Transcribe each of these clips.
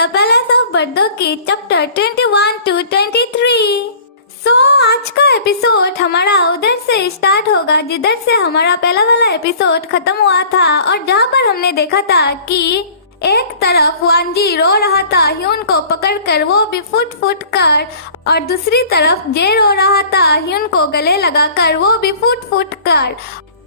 The palace of बर्दोकी chapter 21 to 23। आज का एपिसोड हमारा उधर से स्टार्ट होगा जिधर से हमारा पहला वाला एपिसोड खत्म हुआ था, और जहाँ पर हमने देखा था कि एक तरफ वांजी रो रहा था ह्यून को पकड़कर, वो भी फुट फुट कर, और दूसरी तरफ जे रो रहा था ह्यून को गले लगाकर, वो भी फुट फुट कर,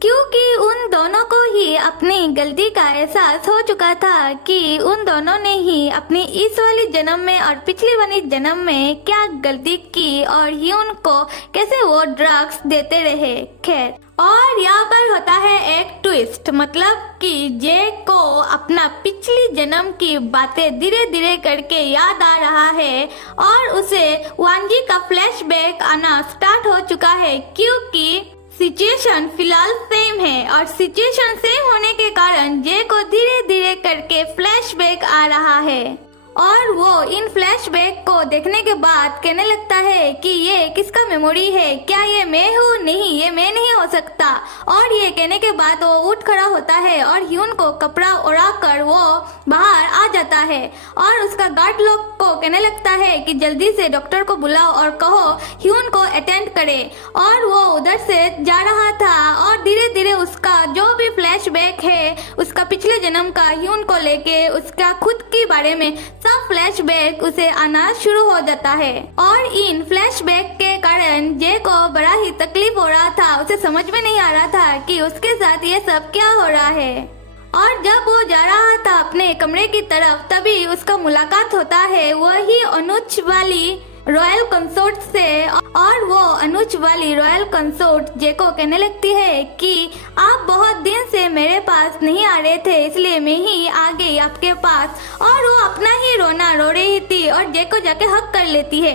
क्योंकि उन दोनों को ही अपनी गलती का एहसास हो चुका था कि उन दोनों ने ही अपनी इस वाली जन्म में और पिछली वाली जन्म में क्या गलती की और ह्यून को कैसे वो ड्रग्स देते रहे। खैर, और यहाँ पर होता है एक ट्विस्ट, मतलब कि जे को अपना पिछली जन्म की बातें धीरे धीरे करके याद आ रहा है और उसे वांजी का फ्लैशबैक आना स्टार्ट हो चुका है, क्योंकि सिचुएशन फिलहाल सेम है और सिचुएशन सेम होने के कारण जे को धीरे धीरे करके फ्लैशबैक आ रहा है, और वो इन फ्लैशबैक को देखने के बाद कहने लगता है कि ये किसका मेमोरी है, क्या ये मैं हूँ? नहीं, ये मैं नहीं हो सकता। और ये कहने के बाद वो उठ खड़ा होता है और ह्यून को कपड़ा उड़ा कर वो बाहर आ जाता है, और उसका गार्ड लोग को कहने लगता है कि जल्दी से डॉक्टर को बुलाओ और कहो ह्यून को अटेंड करे। और वो उधर से जा रहा था और धीरे धीरे उसका जो भी फ्लैशबैक है उसका पिछले जन्म का ह्यून को लेके, उसका खुद के बारे में सब फ्लैशबैक उसे आना शुरू हो जाता है। और इन फ्लैशबैक के कारण जे को बड़ा ही तकलीफ हो रहा था, उसे समझ में नहीं आ रहा था कि उसके साथ ये सब क्या हो रहा है। और जब वो जा रहा था अपने कमरे की तरफ, तभी उसका मुलाकात होता है वही अनुज वाली रॉयल कंसोर्ट से, और वो अनुज वाली रॉयल कंसोर्ट जे को कहने लगती है कि आप बहुत दिन से मेरे पास नहीं आ रहे थे, इसलिए मैं ही आ गई आपके पास। और वो अपना ही रोना रो रही थी और जे को जाके हक कर लेती है,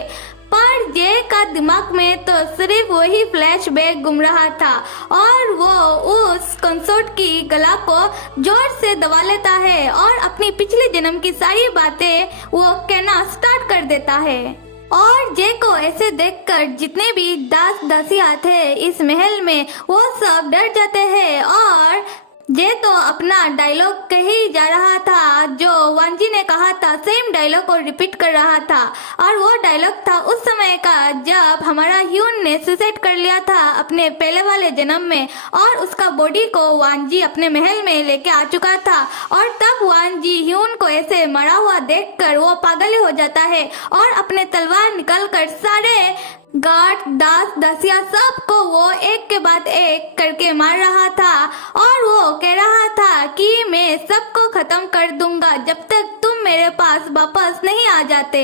पर जे का दिमाग में तो सिर्फ वही फ्लैशबैक घूम रहा था, और वो उस कंसोर्ट की गला को जोर से दबा लेता है और अपनी पिछले जन्म की सारी बातें वो कहना स्टार्ट कर देता है। और जे को ऐसे देखकर जितने भी दास दासियां थे इस महल में, वो सब डर जाते हैं, और जे तो अपना डायलॉग कह ही जा रहा था जो वांजी ने कहा था, सेम डायलॉग को रिपीट कर रहा था। और वो डायलॉग था उस समय का जब हमारा ह्यून ने सुसाइड कर लिया था अपने पहले वाले जन्म में, और उसका बॉडी को वांजी अपने महल में लेके आ चुका था, और तब वांजी ह्यून को ऐसे मरा हुआ देखकर वो पागल हो जाता है और अपने तलवार निकालकर सारे गार्ड दास दासिया सबको वो एक के बाद एक करके मार रहा था, और वो कह रहा था कि मैं सबको खत्म कर दूंगा जब तक तुम मेरे पास वापस नहीं आ जाते।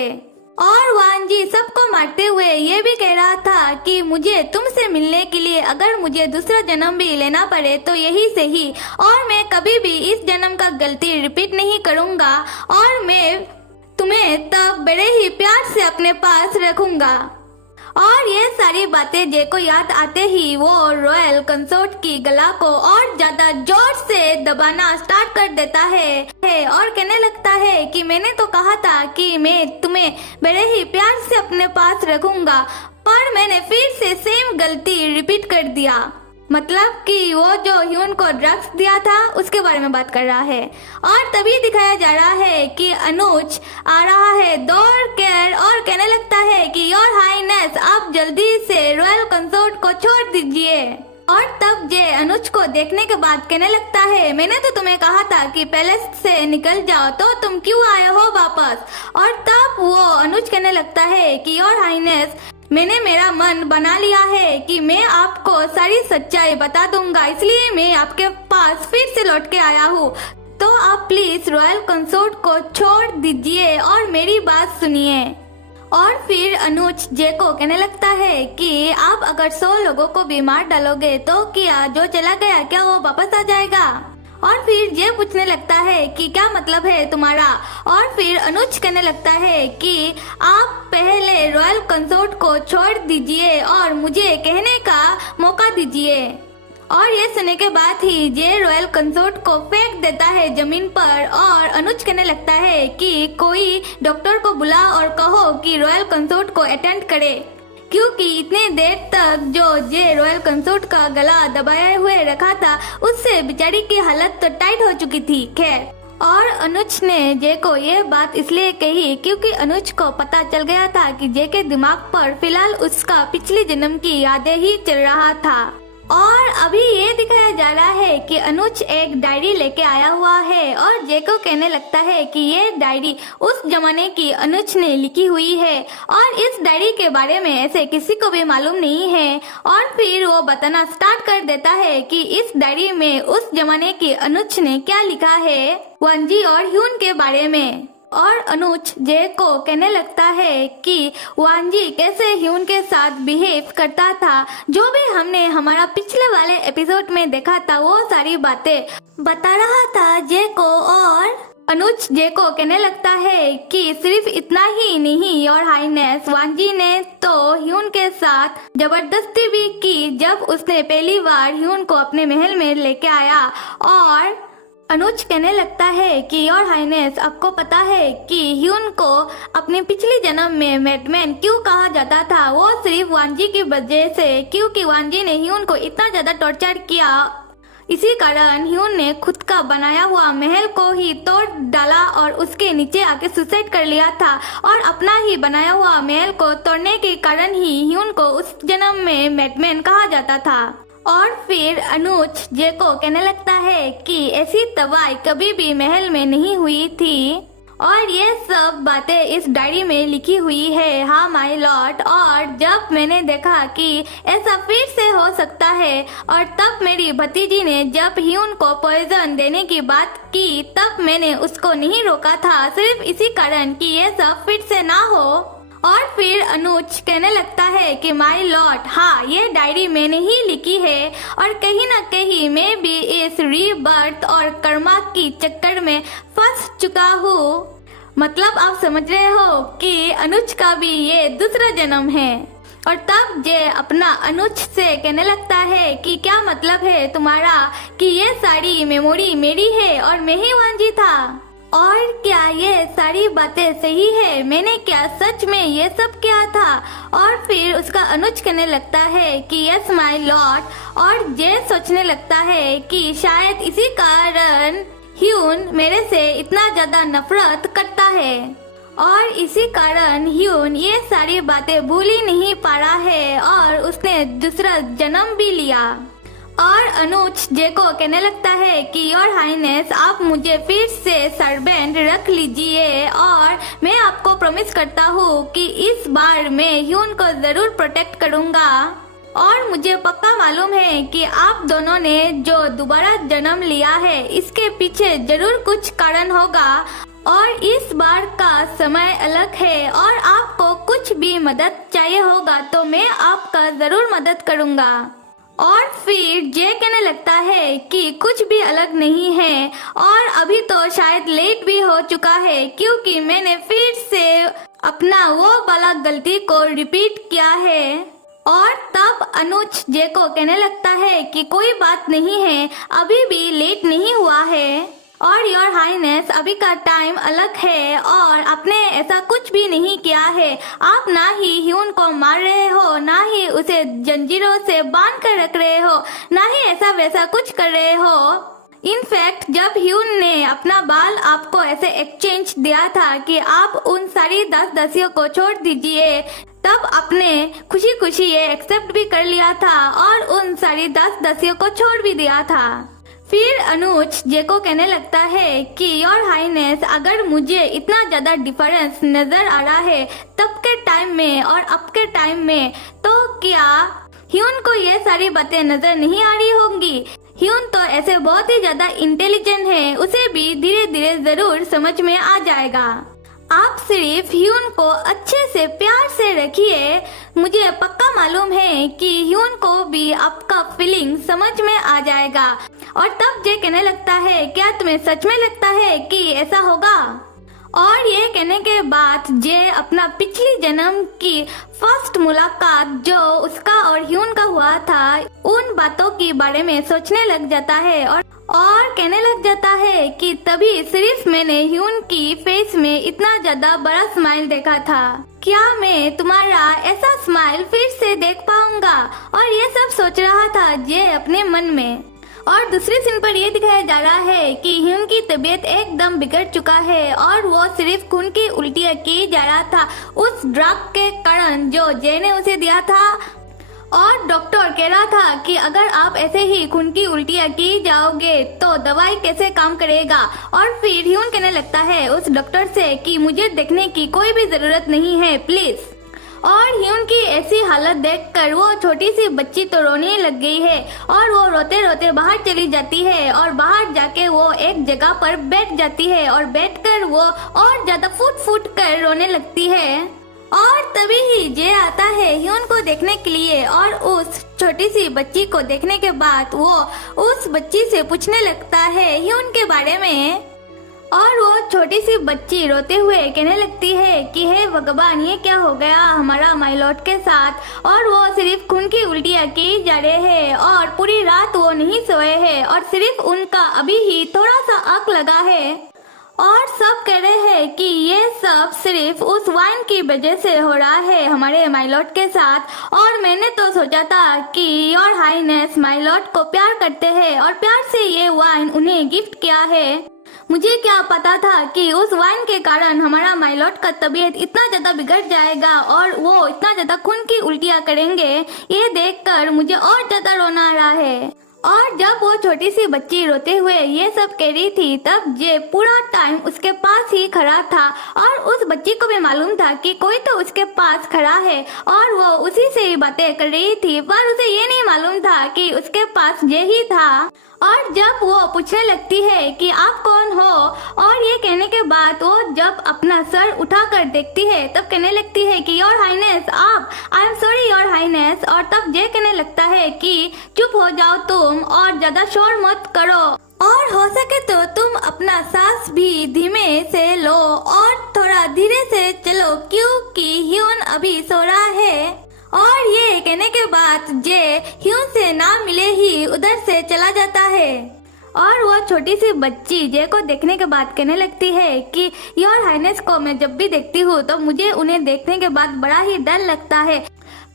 और वांजी सबको मारते हुए ये भी कह रहा था कि मुझे तुमसे मिलने के लिए अगर मुझे दूसरा जन्म भी लेना पड़े तो यही सही, और मैं कभी भी इस जन्म का गलती रिपीट नहीं करूंगा, और मैं तुम्हें तब बड़े ही प्यार से अपने पास रखूंगा। और ये सारी बातें जे को याद आते ही वो रॉयल कंसोर्ट की गला को और ज्यादा जोर से दबाना स्टार्ट कर देता है और कहने लगता है कि मैंने तो कहा था कि मैं तुम्हें बड़े ही प्यार से अपने पास रखूंगा, पर मैंने फिर से सेम गलती रिपीट कर दिया। मतलब कि वो जो ह्यून को ड्रग्स दिया था उसके बारे में बात कर रहा है। और तभी दिखाया जा रहा है कि अनुज आ रहा है दौड़ कर और कहने लगता है कि योर हाईनेस आप जल्दी से रॉयल कंसोर्ट को छोड़ दीजिए। और तब जे अनुज को देखने के बाद कहने लगता है मैंने तो तुम्हें कहा था कि पैलेस से निकल जाओ, तो तुम क्यों आए हो वापस? और तब वो अनुज कहने लगता है कि योर हाईनेस मैंने मेरा मन बना लिया है कि मैं आपको सारी सच्चाई बता दूंगा, इसलिए मैं आपके पास फिर से लौट के आया हूँ, तो आप प्लीज रॉयल कंसोर्ट को छोड़ दीजिए और मेरी बात सुनिए। और फिर अनुज जे को कहने लगता है कि आप अगर 100 लोगों को भी मार डालोगे तो क्या जो चला गया क्या वो वापस आ जाएगा? और फिर जे पूछने लगता है कि क्या मतलब है तुम्हारा? और फिर अनुज कहने लगता है कि आप पहले रॉयल कंसोर्ट को छोड़ दीजिए और मुझे कहने का मौका दीजिए। और ये सुनने के बाद ही जे रॉयल कंसोर्ट को फेंक देता है जमीन पर, और अनुज कहने लगता है कि कोई डॉक्टर को बुला और कहो कि रॉयल कंसोर्ट को अटेंड करे, क्योंकि इतने देर तक जो जे रॉयल कंसोर्ट का गला दबाए हुए रखा था उससे बेचारी की हालत तो टाइट हो चुकी थी। खैर, और अनुज ने जे को ये बात इसलिए कही क्योंकि अनुज को पता चल गया था कि जे के दिमाग पर फिलहाल उसका पिछले जन्म की यादें ही चल रहा था। और अभी ये दिखाया जा रहा है कि अनुज एक डायरी लेके आया हुआ है और जे को कहने लगता है कि ये डायरी उस जमाने की अनुज ने लिखी हुई है और इस डायरी के बारे में ऐसे किसी को भी मालूम नहीं है। और फिर वो बताना स्टार्ट कर देता है कि इस डायरी में उस जमाने की अनुज ने क्या लिखा है वांजी और ह्यून के बारे में। और अनुज जे को कहने लगता है कि वांजी कैसे ह्यून के साथ बिहेव करता था, जो भी हमने हमारा पिछले वाले एपिसोड में देखा था वो सारी बातें बता रहा था जे को। और अनुज जे को कहने लगता है कि सिर्फ इतना ही नहीं और हाईनेस वांजी ने तो ह्यून के साथ जबरदस्ती भी की जब उसने पहली बार ह्यून को अपने महल में लेके आया। और अनुज कहने लगता है कि योर हाइनेस आपको पता है कि ह्यून को अपने पिछले जन्म में मैडमैन क्यों कहा जाता था, वो सिर्फ वांजी की वजह से, क्योंकि वांजी ने ह्यून को इतना ज्यादा टॉर्चर किया। इसी कारण ह्यून ने खुद का बनाया हुआ महल को ही तोड़ डाला और उसके नीचे आके सुसाइड कर लिया था। और अपना ही बनाया हुआ महल को तोड़ने के कारण ही ह्यून को उस जन्म में मैडमैन कहा जाता था। और फिर अनुज जे को कहने लगता है कि ऐसी तबाही कभी भी महल में नहीं हुई थी और ये सब बातें इस डायरी में लिखी हुई है। हाँ माय लॉर्ड। और जब मैंने देखा कि ऐसा फिर से हो सकता है और तब मेरी भतीजी ने जब ह्यून को पॉइजन देने की बात की तब मैंने उसको नहीं रोका था, सिर्फ इसी कारण कि ये सब फिर से ना हो। और फिर अनुज कहने लगता है कि माय लॉर्ड, हाँ ये डायरी मैंने ही लिखी है और कहीं ना कहीं मैं भी इस रीबर्थ और कर्मा की चक्कर में फंस चुका हूँ। मतलब आप समझ रहे हो कि अनुज का भी ये दूसरा जन्म है। और तब जे अपना अनुज से कहने लगता है कि क्या मतलब है तुम्हारा कि ये सारी मेमोरी मेरी है और मैं ही वांजी था, और क्या ये सारी बातें सही है, मैंने क्या सच में ये सब किया था। और फिर उसका अनुज कहने लगता है कि यस माय लॉर्ड। और जे सोचने लगता है कि शायद इसी कारण ह्यून मेरे से इतना ज्यादा नफरत करता है और इसी कारण ह्यून ये सारी बातें भूल ही नहीं पा रहा है और उसने दूसरा जन्म भी लिया। और अनुज जे को कहने लगता है कि योर हाइनेस आप मुझे फिर से सर्वेंट रख लीजिए और मैं आपको प्रॉमिस करता हूँ कि इस बार मैं ह्यून को जरूर प्रोटेक्ट करूँगा। और मुझे पक्का मालूम है कि आप दोनों ने जो दोबारा जन्म लिया है इसके पीछे जरूर कुछ कारण होगा और इस बार का समय अलग है और आपको कुछ भी मदद चाहिए होगा तो मैं आपका जरूर मदद करूँगा। और फिर जे कहने लगता है कि कुछ भी अलग नहीं है और अभी तो शायद लेट भी हो चुका है क्योंकि मैंने फिर से अपना वो वाला गलती को रिपीट किया है। और तब अनुज जे को कहने लगता है कि कोई बात नहीं है, अभी भी लेट नहीं हुआ है और योर हाइनेस अभी का टाइम अलग है और आपने ऐसा कुछ भी नहीं किया है। आप ना ही ह्यून को मार रहे हो, ना ही उसे जंजीरों से बांध कर रख रहे हो, ना ही ऐसा वैसा कुछ कर रहे हो। इनफैक्ट जब ह्यून ने अपना बाल आपको ऐसे एक्सचेंज दिया था कि आप उन सारी दासियों को छोड़ दीजिए, तब आपने खुशी खुशी ये एक्सेप्ट भी कर लिया था और उन सारी दासियों को छोड़ भी दिया था। फिर अनुज जे को कहने लगता है कि योर हाइनेस अगर मुझे इतना ज्यादा डिफरेंस नजर आ रहा है तब के टाइम में और अब के टाइम में, तो क्या ह्यून को ये सारी बातें नजर नहीं आ रही होंगी? ह्यून तो ऐसे बहुत ही ज्यादा इंटेलिजेंट है, उसे भी धीरे धीरे जरूर समझ में आ जाएगा। आप सिर्फ ह्यून को अच्छे से प्यार से रखिए, मुझे पक्का मालूम है कि ह्यून को भी आपका फीलिंग समझ में आ जाएगा। और तब जे कहने लगता है क्या तुम्हें सच में लगता है कि ऐसा होगा? और ये कहने के बाद जे अपना पिछली जन्म की फर्स्ट मुलाकात जो उसका और ह्यून का हुआ था उन बातों के बारे में सोचने लग जाता है और कहने लग जाता है कि तभी सिर्फ मैंने ह्यून की फेस में इतना ज्यादा बड़ा स्माइल देखा था, क्या मैं तुम्हारा ऐसा स्माइल फिर से देख पाऊंगा? और ये सब सोच रहा था जे अपने मन में। और दूसरी सीन पर ये दिखाया जा रहा है कि ह्यून की तबीयत एकदम बिगड़ चुका है और वो सिर्फ खून की उल्टियाँ की जा रहा था उस ड्रग के कारण जो जे ने उसे दिया था। और डॉक्टर कह रहा था कि अगर आप ऐसे ही खून की उल्टियाँ की जाओगे तो दवाई कैसे काम करेगा। और फिर ह्यून कहने लगता है उस डॉक्टर से कि मुझे देखने की कोई भी जरूरत नहीं है प्लीज। और ह्यून की ऐसी हालत देखकर वो छोटी सी बच्ची तो रोने लग गई है और वो रोते रोते बाहर चली जाती है और बाहर जाके वो एक जगह पर बैठ जाती है और बैठकर वो और ज्यादा फुट फुट कर रोने लगती है। और तभी ही जे आता है ह्यून को देखने के लिए और उस छोटी सी बच्ची को देखने के बाद वो उस बच्ची से पूछने लगता है ह्यून के बारे में। और वो छोटी सी बच्ची रोते हुए कहने लगती है कि हे भगवान ये क्या हो गया हमारा माइलॉट के साथ। और वो सिर्फ खून की उल्टियाँ की जा रहे हैं और पूरी रात वो नहीं सोए हैं और सिर्फ उनका अभी ही थोड़ा सा आँख लगा है। और सब कह रहे हैं कि ये सब सिर्फ उस वाइन की वजह से हो रहा है हमारे माइलॉट के साथ। और मैंने तो सोचा था कि योर हाईनेस माइलॉट को प्यार करते हैं और प्यार से ये वाइन उन्हें गिफ्ट किया है। मुझे क्या पता था कि उस वाइन के कारण हमारा माइलॉट का तबीयत इतना ज्यादा बिगड़ जाएगा और वो इतना ज्यादा खून की उल्टियाँ करेंगे। ये देखकर मुझे और ज्यादा रोना आ रहा है। और जब वो छोटी सी बच्ची रोते हुए ये सब कह रही थी तब जे पूरा टाइम उसके पास ही खड़ा था और उस बच्ची को भी मालूम था कि कोई तो उसके पास खड़ा है और वो उसी से ही बातें कर रही थी, पर उसे ये नहीं मालूम था कि उसके पास जे ही था। और जब वो पूछने लगती है कि आप कौन हो और ये कहने के बाद वो जब अपना सर उठाकर देखती है तब कहने लगती है कि योर हाईनेस आप, I am sorry your Highness. और तब जे कहने लगता है कि चुप हो जाओ तुम और ज्यादा शोर मत करो और हो सके तो तुम अपना सांस भी धीमे से लो और थोड़ा धीरे से चलो क्योंकि ह्यून अभी सो रहा है। और ये कहने के बाद जे ह्यून से ना मिले ही उधर से चला जाता है। और वो छोटी सी बच्ची जे को देखने के बाद कहने लगती है कि योर हाईनेस को मैं जब भी देखती हूँ तो मुझे उन्हें देखने के बाद बड़ा ही डर लगता है,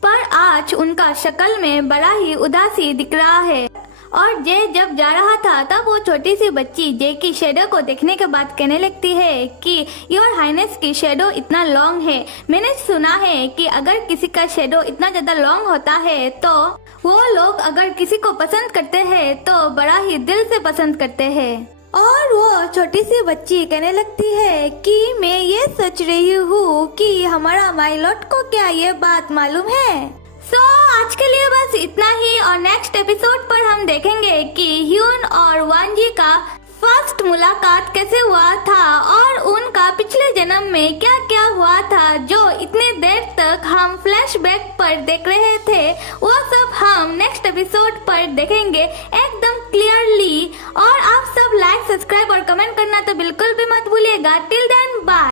पर आज उनका शक्ल में बड़ा ही उदासी दिख रहा है। और जे जब जा रहा था तब वो छोटी सी बच्ची जे की शेडो को देखने के बाद कहने लगती है कि योर हाईनेस की शेडो इतना लॉन्ग है। मैंने सुना है कि अगर किसी का शेडो इतना ज्यादा लॉन्ग होता है तो वो लोग अगर किसी को पसंद करते हैं तो बड़ा ही दिल से पसंद करते हैं। और वो छोटी सी बच्ची कहने लगती है कि मैं ये सोच रही हूँ कि हमारा माइलॉट को क्या ये बात मालूम है। आज के लिए बस इतना ही और नेक्स्ट एपिसोड पर हम देखेंगे कि ह्यून और वांजी का फर्स्ट मुलाकात कैसे हुआ था और उनका पिछले जन्म में क्या क्या हुआ था जो इतने देर तक हम फ्लैशबैक पर देख रहे थे। वो सब हम नेक्स्ट एपिसोड पर देखेंगे एकदम क्लियरली। और आप सब लाइक, सब्सक्राइब और कमेंट करना तो बिल्कुल भी मत भूलिएगा। Till then bye.